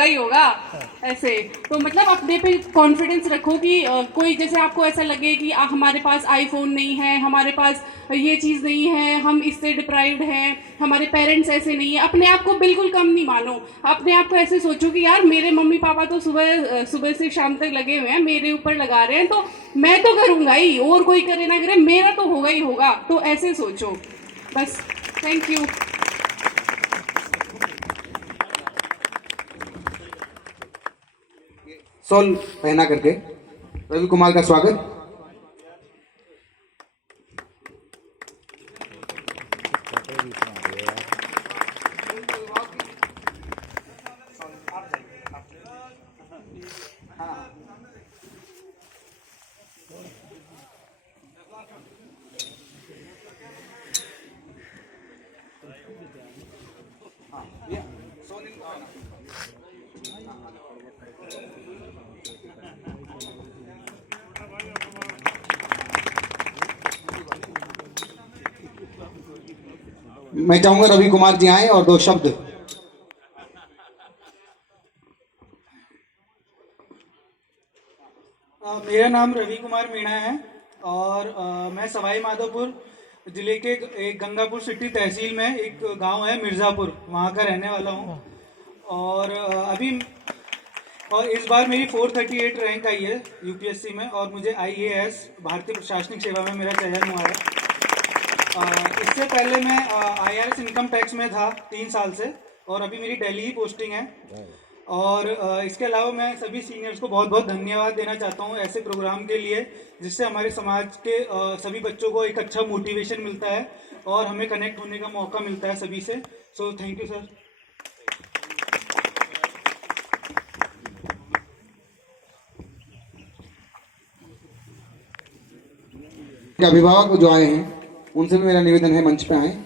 होगा ही होगा ऐसे। तो मतलब अपने पे कॉन्फिडेंस रखो कि कोई जैसे आपको ऐसा लगे कि हमारे पास आईफोन नहीं है, हमारे पास ये चीज़ नहीं है, हम इससे डिप्राइव्ड हैं, हमारे पेरेंट्स ऐसे नहीं है, अपने आप को बिल्कुल कम नहीं मानो। अपने आप को ऐसे सोचो कि यार मेरे मम्मी पापा तो सुबह सुबह से शाम तक लगे हुए हैं, मेरे ऊपर लगा रहे हैं, तो मैं तो करूँगा ही, और कोई करे ना करे मेरा तो होगा ही होगा। तो ऐसे सोचो बस। Thank you. शॉल पहना करके रवि कुमार का स्वागत। मैं चाहूंगा रवि कुमार जी आए और 2 शब्द। मेरा नाम रवि कुमार मीणा है और मैं सवाई माधोपुर जिले के एक गंगापुर सिटी तहसील में एक गांव है मिर्ज़ापुर, वहां का रहने वाला हूं। और इस बार मेरी 438 रैंक आई है यूपीएससी में और मुझे IAS भारतीय प्रशासनिक सेवा में मेरा चयन हुआ है। इससे पहले मैं IRS इनकम टैक्स में था 3 साल से और अभी मेरी दिल्ली ही पोस्टिंग है। और इसके अलावा मैं सभी सीनियर्स को बहुत बहुत धन्यवाद देना चाहता हूँ ऐसे प्रोग्राम के लिए, जिससे हमारे समाज के सभी बच्चों को एक अच्छा मोटिवेशन मिलता है और हमें कनेक्ट होने का मौका मिलता है सभी से। So thank you sir. अभिभावक जो आए हैं उनसे भी मेरा निवेदन है मंच पे आए।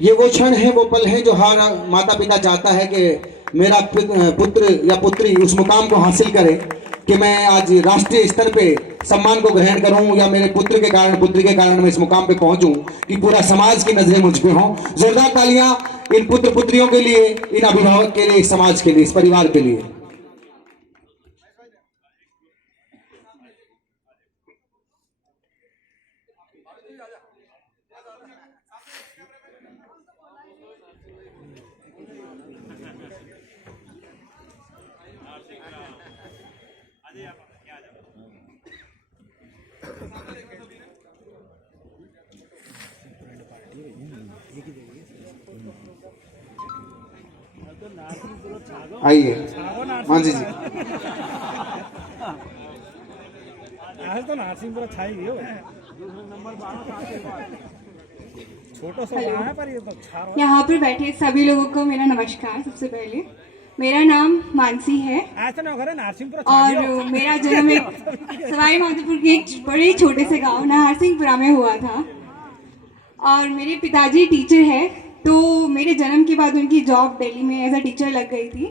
ये वो क्षण है, वो पल है जो हर माता पिता चाहता है कि मेरा पुत्र या पुत्री उस मुकाम को हासिल करे कि मैं आज राष्ट्रीय स्तर पे सम्मान को ग्रहण करूं, या मेरे पुत्र के कारण पुत्री के कारण मैं इस मुकाम पे पहुंचूं कि पूरा समाज की नजरें मुझ पे हों। जोरदार तालियां इन पुत्र पुत्रियों के लिए, इन अभिभावक के लिए, इस समाज के लिए, इस परिवार के लिए। आइए मांझी जी। तो नारसिंहपुरा छाई गई छोटा सा है पर ये तो यहाँ पर बैठे सभी लोगों को मेरा नमस्कार। सबसे पहले मेरा नाम मानसी है और मेरा जन्म एक सवाई माधोपुर के एक बड़े छोटे से गांव नारसिंहपुरा में हुआ था। और मेरे पिताजी टीचर है, तो मेरे जन्म के बाद उनकी जॉब दिल्ली में एज अ टीचर लग गई थी,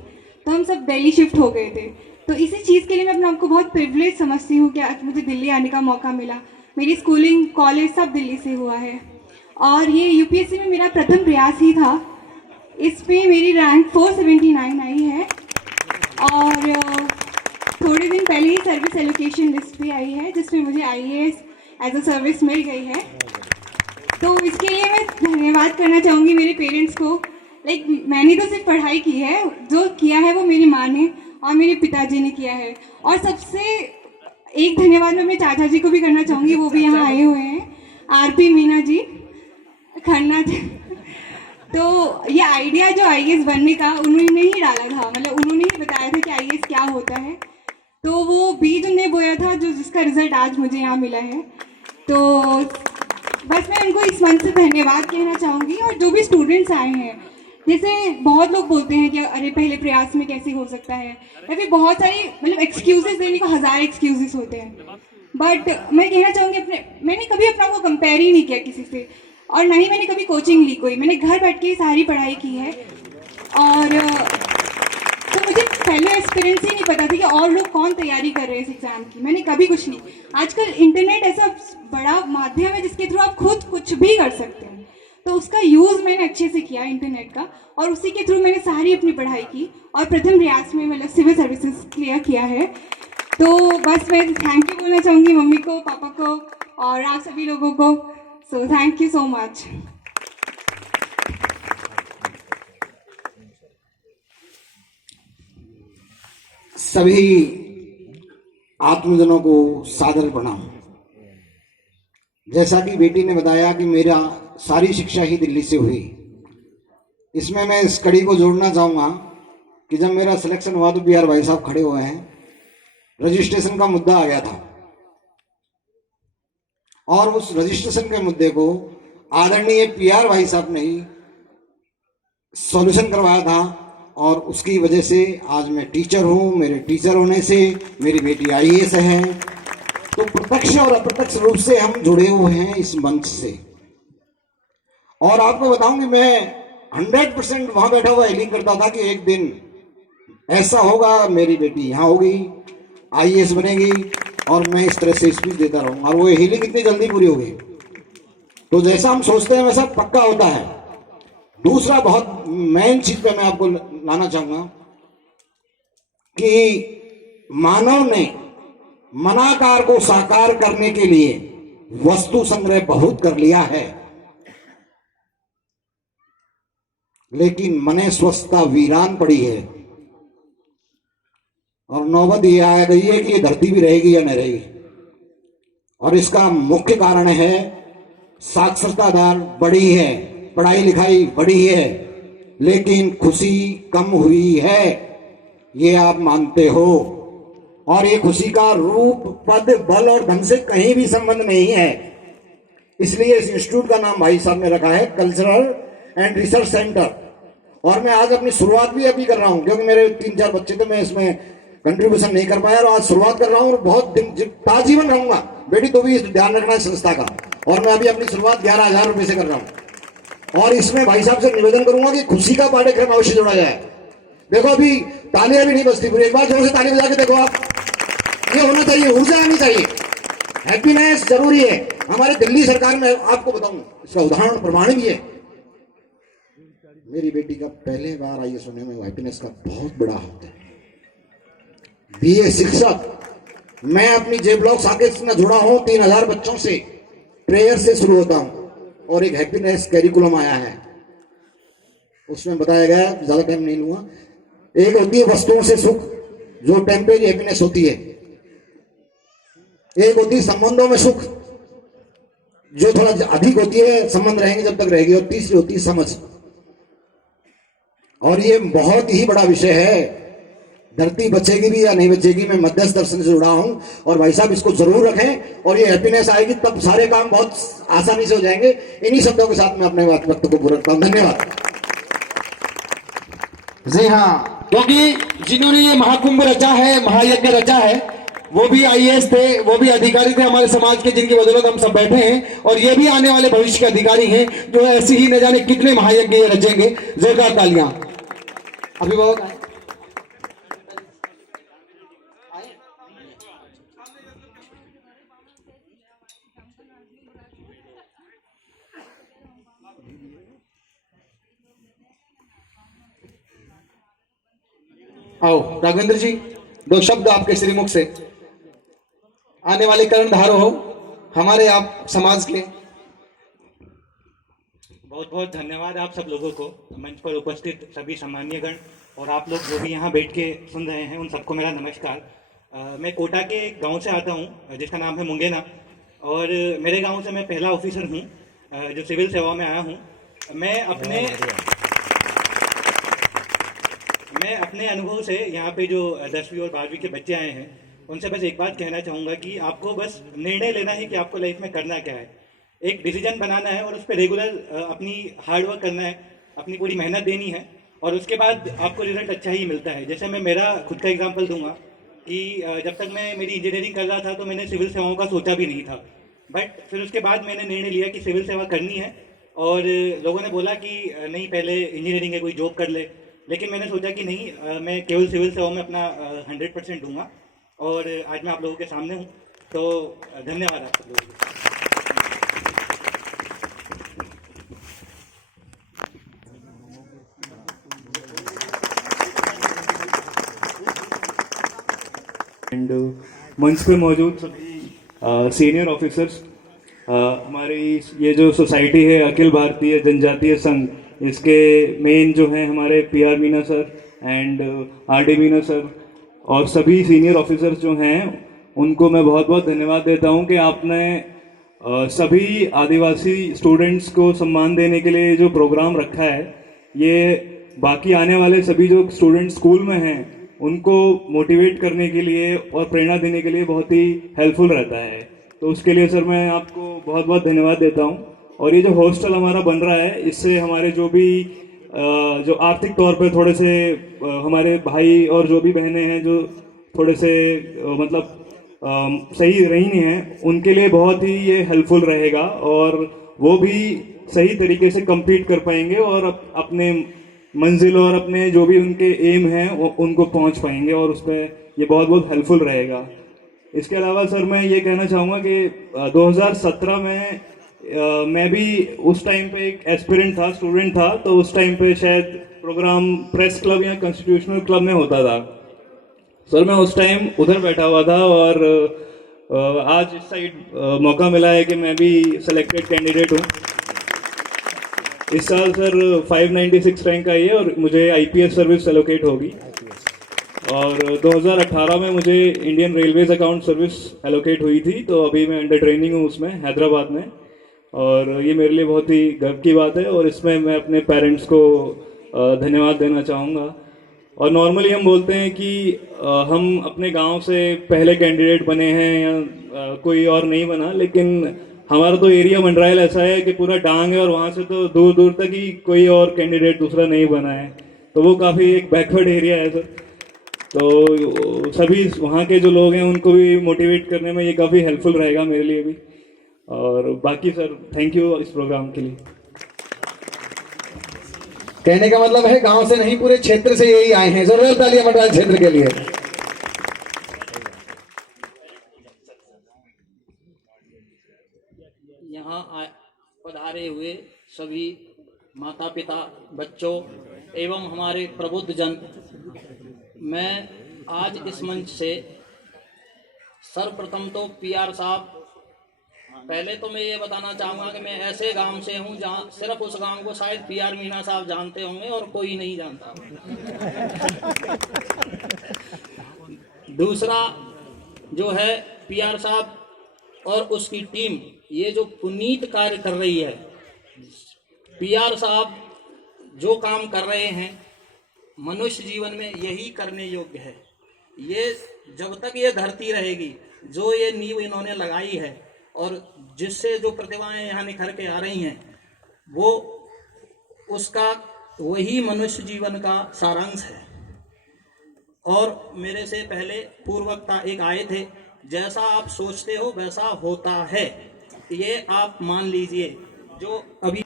तो हम सब दिल्ली शिफ्ट हो गए थे। तो इसी चीज़ के लिए मैं अपने आप को बहुत प्रिविलेज समझती हूँ कि आज मुझे दिल्ली आने का मौका मिला। मेरी स्कूलिंग कॉलेज सब दिल्ली से हुआ है और ये यूपीएससी में मेरा प्रथम प्रयास ही था। इसमें मेरी रैंक 479 आई है और थोड़े दिन पहले ही सर्विस एलोकेशन लिस्ट भी आई है जिसमें मुझे IAS एज अ सर्विस मिल गई है। तो इसके लिए मैं धन्यवाद करना चाहूँगी मेरे पेरेंट्स को। मैंने तो सिर्फ पढ़ाई की है, जो किया है वो मेरी माँ ने और मेरे पिताजी ने किया है। और सबसे एक धन्यवाद मैं अपने चाचा जी को भी करना चाहूँगी, वो भी यहाँ आए हुए हैं, RP मीना जी खन्ना जी। तो ये आइडिया जो IAS बनने का उन्होंने ही डाला था, मतलब उन्होंने ही बताया था कि IAS क्या होता है। तो वो बीज उन्होंने बोया था जो जिसका रिजल्ट आज मुझे यहाँ मिला है। तो बस मैं उनको इस मंच से धन्यवाद कहना चाहूँगी। और जो भी स्टूडेंट्स आए हैं, जैसे बहुत लोग बोलते हैं कि अरे पहले प्रयास में कैसे हो सकता है, या फिर बहुत सारी मतलब एक्सक्यूजेस देने को हज़ार एक्सक्यूजेस होते हैं। बट मैं कहना चाहूँगी मैंने कभी अपना को कंपेयर ही नहीं किया किसी से, और ना ही मैंने कभी कोचिंग ली कोई। मैंने घर बैठ के सारी पढ़ाई की है, और तो मुझे पहले एक्सपीरियंस ही नहीं पता था कि और लोग कौन तैयारी कर रहे हैं इस एग्ज़ाम की। मैंने कभी कुछ नहीं। आजकल इंटरनेट ऐसा बड़ा माध्यम है जिसके थ्रू आप खुद कुछ भी कर सकते हैं, तो उसका यूज़ मैंने अच्छे से किया इंटरनेट का, और उसी के थ्रू मैंने सारी अपनी पढ़ाई की और प्रथम प्रयास में मतलब सिविल सर्विसेज क्लियर किया है। तो बस मैं थैंक यू बोलना चाहूँगी मम्मी को, पापा को और आप सभी लोगों को। So thank you so much. सभी आत्मजनों को सादर प्रणाम। जैसा कि बेटी ने बताया कि मेरा सारी शिक्षा ही दिल्ली से हुई, इसमें मैं इस कड़ी को जोड़ना चाहूँगा कि जब मेरा सिलेक्शन हुआ तो PR भाई साहब खड़े हुए हैं, रजिस्ट्रेशन का मुद्दा आ गया था, और उस रजिस्ट्रेशन के मुद्दे को आदरणीय PR भाई साहब ने ही सॉल्यूशन करवाया था, और उसकी वजह से आज मैं टीचर हूँ। मेरे टीचर होने से मेरी बेटी IAS है, तो प्रत्यक्ष और अप्रत्यक्ष रूप से हम जुड़े हुए हैं इस मंच से। और आपको बताऊं कि मैं 100% वहां बैठा हुआ हीलिंग करता था कि एक दिन ऐसा होगा, मेरी बेटी यहाँ होगी, IAS बनेगी, और मैं इस तरह से स्पीच देता रहूंगा, और वो हीलिंग इतनी जल्दी पूरी होगी। तो जैसा हम सोचते हैं वैसा पक्का होता है। दूसरा बहुत मेन चीज पे मैं आपको लाना चाहूंगा कि मानव ने मनाकार को साकार करने के लिए वस्तु संग्रह बहुत कर लिया है, लेकिन मने स्वस्थता वीरान पड़ी है। और नौबत ये आ गई है कि ये धरती भी रहेगी या नहीं रहेगी, और इसका मुख्य कारण है साक्षरता दर बढ़ी है, पढ़ाई लिखाई बढ़ी है, लेकिन खुशी कम हुई है, ये आप मानते हो। और ये खुशी का रूप, पद, बल और धन से कहीं भी संबंध नहीं है। इसलिए इस इंस्टीट्यूट का नाम भाई साहब ने रखा है कल्चरल एंड रिसर्च सेंटर। और मैं आज अपनी शुरुआत भी अभी कर रहा हूं, क्योंकि मेरे 3-4 बच्चे थे, मैं इसमें कंट्रीब्यूशन नहीं कर पाया, और आज शुरुआत कर रहा हूं, और बहुत ताजीवन रहूंगा। बेटी तो भी ध्यान रखना है संस्था का। और मैं अभी अपनी शुरुआत 11,000 रुपए से कर रहा हूं, और इसमें भाई साहब से निवेदन करूंगा कि खुशी का पाठ्यक्रम अवश्य जोड़ा जाए। देखो अभी तालियां भी नहीं बजती पूरी, एक बार जोर से ताली बजा के देखो आप। ये होना चाहिए, ऊर्जा आनी चाहिए, हैप्पीनेस जरूरी है। हमारे दिल्ली सरकार में आपको बताऊं, इसका उदाहरण प्रमाण भी है। मेरी बेटी का पहले बार IAS होने में हैप्पीनेस का बहुत बड़ा हाथ है। BA शिक्षक, मैं अपनी जे ब्लॉक आके में जुड़ा हूं 3000 बच्चों से, प्रेयर से शुरू होता हूं, और एक हैप्पीनेस कैरिकुलम आया है, उसमें बताया गया, ज्यादा टाइम नहीं लूंगा। एक होती है वस्तुओं से सुख, जो टेम्परेरी हैप्पीनेस होती है। एक होती है संबंधों में सुख, जो थोड़ा अधिक होती है, संबंध रहेंगे जब तक रहेगी। और तीसरी होती है समझ। और ये बहुत ही बड़ा विषय है, धरती बचेगी भी या नहीं बचेगी, मैं मध्यस्थ दर्शन से जुड़ा हूं। और भाई साहब इसको जरूर रखें, और ये हैप्पीनेस आएगी तब सारे काम बहुत आसानी से हो जाएंगे। इन्हीं शब्दों के साथ मैं अपने वक्त को पूरा करता हूं। धन्यवाद। जी हाँ, क्योंकि जिन्होंने ये महाकुंभ रचा है, महायज्ञ रचा है, वो भी IAS थे, वो भी अधिकारी थे हमारे समाज के, जिनकी बदौलत हम सब बैठे हैं। और ये भी आने वाले भविष्य के अधिकारी हैं, जो ऐसे ही न जाने कितने महायज्ञ ये रचेंगे। जोरदार तालियां। अभिभावक आओ। राघवेंद्र जी, 2 शब्द आपके श्रीमुख से। आने वाले कर्णधारो हो हमारे, आप समाज के। बहुत बहुत धन्यवाद आप सब लोगों को, मंच पर उपस्थित सभी सम्मानीय गण, और आप लोग जो भी यहाँ बैठ के सुन रहे हैं, उन सबको मेरा नमस्कार। मैं कोटा के एक गांव से आता हूँ जिसका नाम है मुंगेना, और मेरे गांव से मैं पहला ऑफिसर हूँ जो सिविल सेवा में आया हूँ। मैं अपने अनुभव से यहाँ पे जो 10वीं और 12वीं के बच्चे आए हैं, उनसे बस एक बात कहना चाहूँगा कि आपको बस निर्णय लेना है कि आपको लाइफ में करना क्या है। एक डिसीजन बनाना है और उस पर रेगुलर अपनी हार्डवर्क करना है, अपनी पूरी मेहनत देनी है और उसके बाद आपको रिजल्ट अच्छा ही मिलता है। जैसे मैं मेरा खुद का एग्जांपल दूंगा कि जब तक मैं मेरी इंजीनियरिंग कर रहा था तो मैंने सिविल सेवाओं का सोचा भी नहीं था, बट फिर उसके बाद मैंने निर्णय लिया कि सिविल सेवा करनी है और लोगों ने बोला कि नहीं पहले इंजीनियरिंग है कोई जॉब कर ले, लेकिन मैंने सोचा कि नहीं मैं केवल सिविल सेवा में अपना 100% दूंगा और आज मैं आप लोगों के सामने हूँ। तो धन्यवाद आप सब लोगों को। एंड मंच पे मौजूद सभी सीनियर ऑफिसर्स, हमारी ये जो सोसाइटी है अखिल भारतीय जनजातीय संघ, इसके मेन जो हैं हमारे PR Meena sir and RD Meena sir और सभी सीनियर ऑफिसर्स जो हैं उनको मैं बहुत बहुत धन्यवाद देता हूं कि आपने सभी आदिवासी स्टूडेंट्स को सम्मान देने के लिए जो प्रोग्राम रखा है, ये बाकी आने वाले सभी जो स्टूडेंट्स स्कूल में हैं उनको मोटिवेट करने के लिए और प्रेरणा देने के लिए बहुत ही हेल्पफुल रहता है। तो उसके लिए सर मैं आपको बहुत बहुत धन्यवाद देता हूं। और ये जो हॉस्टल हमारा बन रहा है, इससे हमारे जो भी जो आर्थिक तौर पे थोड़े से हमारे भाई और जो भी बहनें हैं जो थोड़े से मतलब सही रही हैं, उनके लिए बहुत ही ये हेल्पफुल रहेगा और वो भी सही तरीके से compete कर पाएंगे और अपने मंजिल और अपने जो भी उनके एम हैं उनको पहुंच पाएंगे और उस पर ये बहुत बहुत हेल्पफुल रहेगा। इसके अलावा सर मैं ये कहना चाहूँगा कि 2017 में मैं भी उस टाइम पे एक एस्पिरेंट था, स्टूडेंट था, तो उस टाइम पे शायद प्रोग्राम प्रेस क्लब या कॉन्स्टिट्यूशनल क्लब में होता था। सर मैं उस टाइम उधर बैठा हुआ था और आज इस साइड मौका मिला है कि मैं भी सिलेक्टेड कैंडिडेट हूँ। इस साल सर 596 रैंक आई है और मुझे IPS सर्विस एलोकेट होगी और 2018 में मुझे Indian railways account service allocate हुई थी, तो अभी मैं अंडर ट्रेनिंग हूँ उसमें हैदराबाद में और ये मेरे लिए बहुत ही गर्व की बात है और इसमें मैं अपने पेरेंट्स को धन्यवाद देना चाहूँगा। और नॉर्मली हम बोलते हैं कि हम अपने गांव से पहले कैंडिडेट बने हैं या कोई और नहीं बना, लेकिन हमारा तो एरिया मंडरायल ऐसा है कि पूरा डांग है और वहाँ से तो दूर दूर तक ही कोई और कैंडिडेट दूसरा नहीं बना है, तो वो काफ़ी एक बैकवर्ड एरिया है सर। तो सभी वहाँ के जो लोग हैं उनको भी मोटिवेट करने में ये काफ़ी हेल्पफुल रहेगा मेरे लिए भी। और बाकी सर थैंक यू इस प्रोग्राम के लिए। कहने का मतलब है गांव से नहीं पूरे क्षेत्र से यही आए हैं। जरूर तालियां मंडरायल क्षेत्र के लिए। यहाँ पधारे हुए सभी माता पिता, बच्चों एवं हमारे प्रबुद्ध जन, मैं आज इस मंच से सर्वप्रथम तो PR साहब, पहले तो मैं ये बताना चाहूँगा कि मैं ऐसे गांव से हूँ जहाँ सिर्फ उस गांव को शायद PR मीना साहब जानते होंगे और कोई नहीं जानता। दूसरा जो है PR साहब और उसकी टीम ये जो पुनीत कार्य कर रही है, PR साहब जो काम कर रहे हैं मनुष्य जीवन में यही करने योग्य है। ये जब तक ये धरती रहेगी, जो ये नींव इन्होंने लगाई है और जिससे जो प्रतिभाएं यहाँ निखर के आ रही हैं, वो उसका वही मनुष्य जीवन का सारांश है। और मेरे से पहले पूर्ववक्ता एक आए थे, जैसा आप सोचते हो वैसा होता है, ये आप मान लीजिए। जो अभी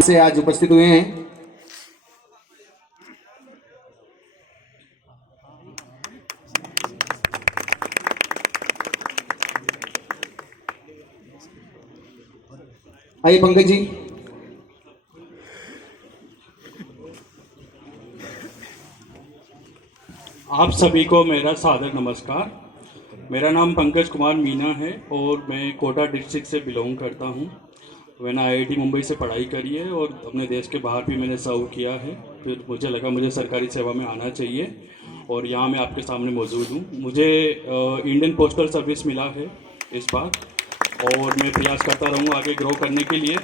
से आज उपस्थित हुए हैं। आइए पंकज जी। आप सभी को मेरा सादर नमस्कार। मेरा नाम पंकज कुमार मीना है और मैं कोटा डिस्ट्रिक्ट से बिलोंग करता हूँ। मैंने IIT मुंबई से पढ़ाई करी है और अपने देश के बाहर भी मैंने सर्व किया है। फिर मुझे लगा मुझे सरकारी सेवा में आना चाहिए और यहाँ मैं आपके सामने मौजूद हूँ। मुझे इंडियन पोस्टल सर्विस मिला है इस बार, और मैं प्रयास करता रहूँगा आगे ग्रो करने के लिए।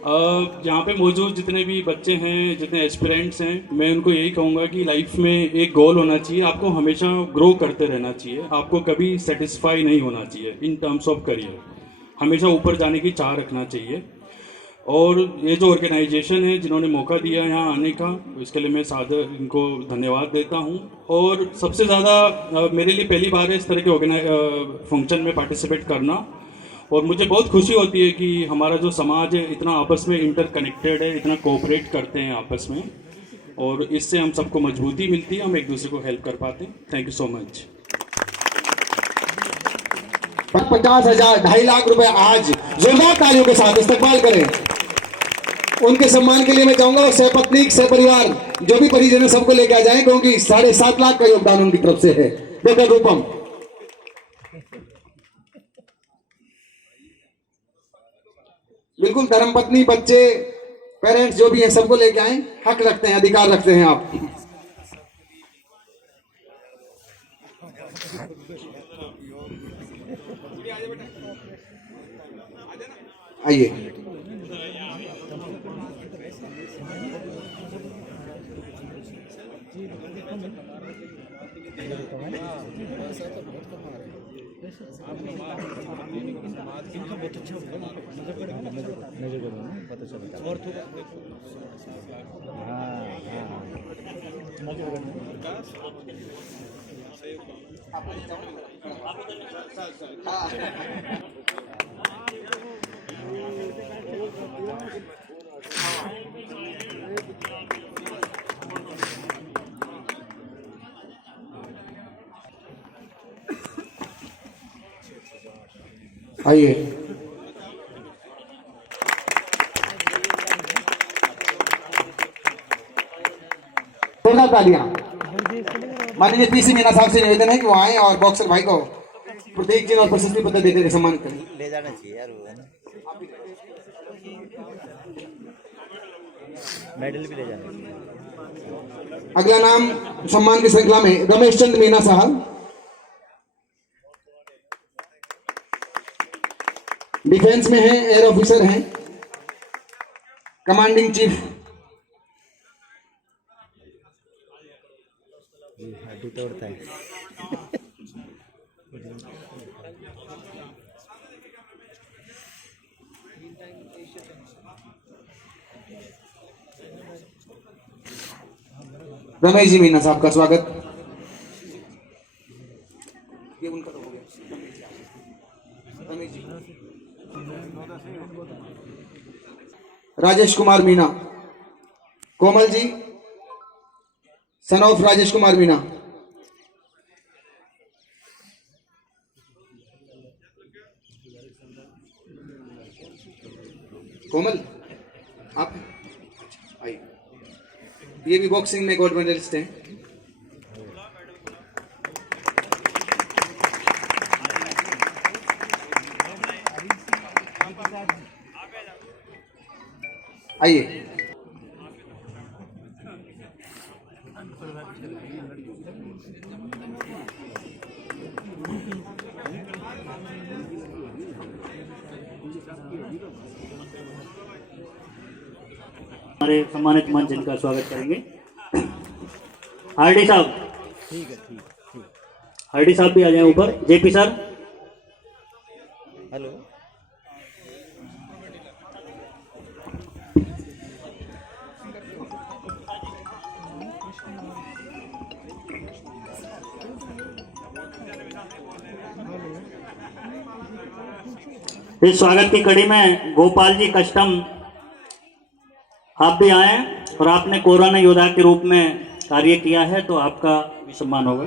यहाँ पे मौजूद जितने भी बच्चे हैं, जितने एस्पिरेंट्स हैं, मैं उनको यही कहूँगा कि लाइफ में एक गोल होना चाहिए, आपको हमेशा ग्रो करते रहना चाहिए, आपको कभी सेटिस्फाई नहीं होना चाहिए इन टर्म्स ऑफ करियर, हमेशा ऊपर जाने की चाह रखना चाहिए। और ये जो ऑर्गेनाइजेशन है जिन्होंने मौका दिया यहाँ आने का, इसके लिए मैं सादर इनको धन्यवाद देता हूँ। और सबसे ज़्यादा मेरे लिए पहली बार है इस तरह के फंक्शन में पार्टिसिपेट करना, और मुझे बहुत खुशी होती है कि हमारा जो समाज है इतना आपस में इंटरकनेक्टेड है, इतना कोऑपरेट करते हैं आपस में, और इससे हम सबको मजबूती मिलती है, हम एक दूसरे को हेल्प कर पाते हैं। Thank you so much. 50,000 2.5 lakh रुपए आज जोरदार तालियों के साथ इस्तकबाल करें। उनके सम्मान के लिए मैं चाहूंगा वो सहपत्नी, सहपरिवार जो भी परिजन है सबको लेके आ जाएं, क्योंकि 7.5 लाख का योगदान उनकी तरफ से है। डॉक्टर रूपम, बिल्कुल धर्मपत्नी, बच्चे, पेरेंट्स जो भी हैं सबको लेके आए, हक रखते हैं, अधिकार रखते हैं आप। आइए। आइए। तालियां। माननीय पीसी मीना साहब से निवेदन है कि वो आए और बॉक्सर भाई को प्रतीक चिन्ह और प्रशस्ति पत्र देकर सम्मान करें। ले जाना चाहिए यार, वो मेडल भी ले जाना चाहिए। अगला नाम सम्मान की श्रृंखला में रमेश चंद्र मीना साहब, डिफेंस में हैं, एयर ऑफिसर हैं, कमांडिंग चीफ। हड्डी तोड़ता है। रमेश जी मीना साहब का स्वागत। ये उनका तो हो गया। रमेश जी। Rajesh Kumar Meena, Komal ji son of Rajesh Kumar Meena. कोमल आप आइए। ये भी बॉक्सिंग में गोल्ड मेडलिस्ट हैं। आइए। हमारे सम्मानित मंच इनका स्वागत करेंगे। हार्डी साहब, ठीक है। हार्डी साहब भी आ जाए ऊपर। JP sir, hello. इस स्वागत की कड़ी में गोपाल जी कस्टम आप भी आए और आपने कोरोना योद्धा के रूप में कार्य किया है, तो आपका भी सम्मान होगा।